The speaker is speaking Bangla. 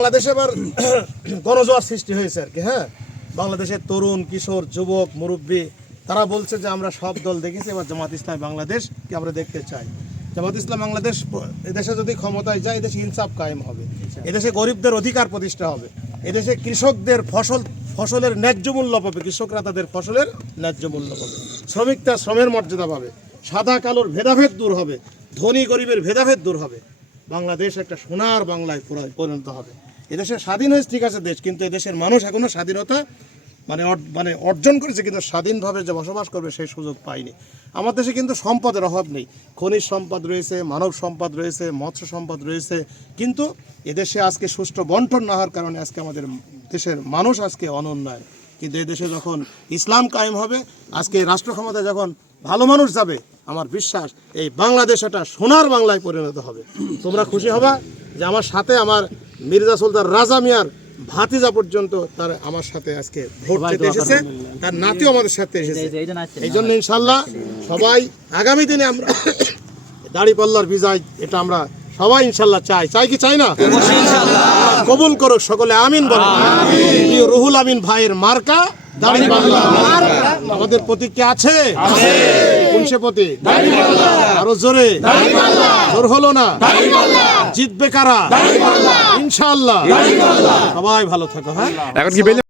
বাংলাদেশে এবার গণজোয়ার সৃষ্টি হয়েছে আর কি। হ্যাঁ, বাংলাদেশের তরুণ, কিশোর, যুবক, মুরব্বী তারা বলছে যে আমরা সব দল দেখেছি, এবার জামাত ইসলামী বাংলাদেশ কি আমরা দেখতে চাই। জামাত ইসলাম বাংলাদেশ এদেশে যদি ক্ষমতায় যায়, এদেশে ইনসাফ কায়েম হবে, এদেশে গরিবদের অধিকার প্রতিষ্ঠা হবে, এদেশে কৃষকদের ফসলের ন্যায্য মূল্য পাবে, কৃষকরা তাদের ফসলের ন্যায্য মূল্য পাবে, শ্রমিক তার শ্রমের মর্যাদা পাবে, সাদা কালোর ভেদাভেদ দূর হবে, ধনী গরিবের ভেদাভেদ দূর হবে। বাংলাদেশ একটা সোনার বাংলায় পরিণত হবে। এদেশে স্বাধীন হয়েছে ঠিক আছে দেশ, কিন্তু এদেশের মানুষ এখনো স্বাধীনতা মানে অর্জন করেছে, কিন্তু স্বাধীনভাবে যে বসবাস করবে সেই সুযোগ পায়নি। আমার দেশে কিন্তু সম্পদের অভাব নেই, খনিজ সম্পদ রয়েছে, মানব সম্পদ রয়েছে, মৎস্য সম্পদ রয়েছে, কিন্তু এদেশে আজকে সুষ্ঠু বন্টন না হওয়ার কারণে আজকে আমাদের দেশের মানুষ আজকে অনুন্নয়ন। কিন্তু এদেশে যখন ইসলাম কায়েম হবে, আজকে রাষ্ট্র ক্ষমতায় যখন ভালো মানুষ যাবে, আমার বিশ্বাস এই বাংলাদেশ একটা সোনার বাংলায় পরিণত হবে। তোমরা খুশি হবা যে আমার সাথে আমার মির্জা সুলতান রাজা মিয়ার ভাতিজা পর্যন্ত তার আমার সাথে আজকে ভোট দিতে এসেছে, তার নাতিও আমাদের সাথে এসেছে। এই জন্য ইনশাল্লাহ সবাই আগামী দিনে আমরা দাঁড়িপাল্লার বিজয়, এটা আমরা সবাই ইনশাল্লাহ চাই কি চাই না? কবুল করো সকলে, আমিন বলো। রুহুল আমিন ভাইয়ের মার্কা দাঁড়িপাল্লা। আমাদের প্রতীক আছে, কোন সে প্রতীক? আরো জোরে, জোর হলো না, জিতবে কারা? ইনশাআল্লাহ। সবাই ভালো থাকো। হ্যাঁ, এখন কি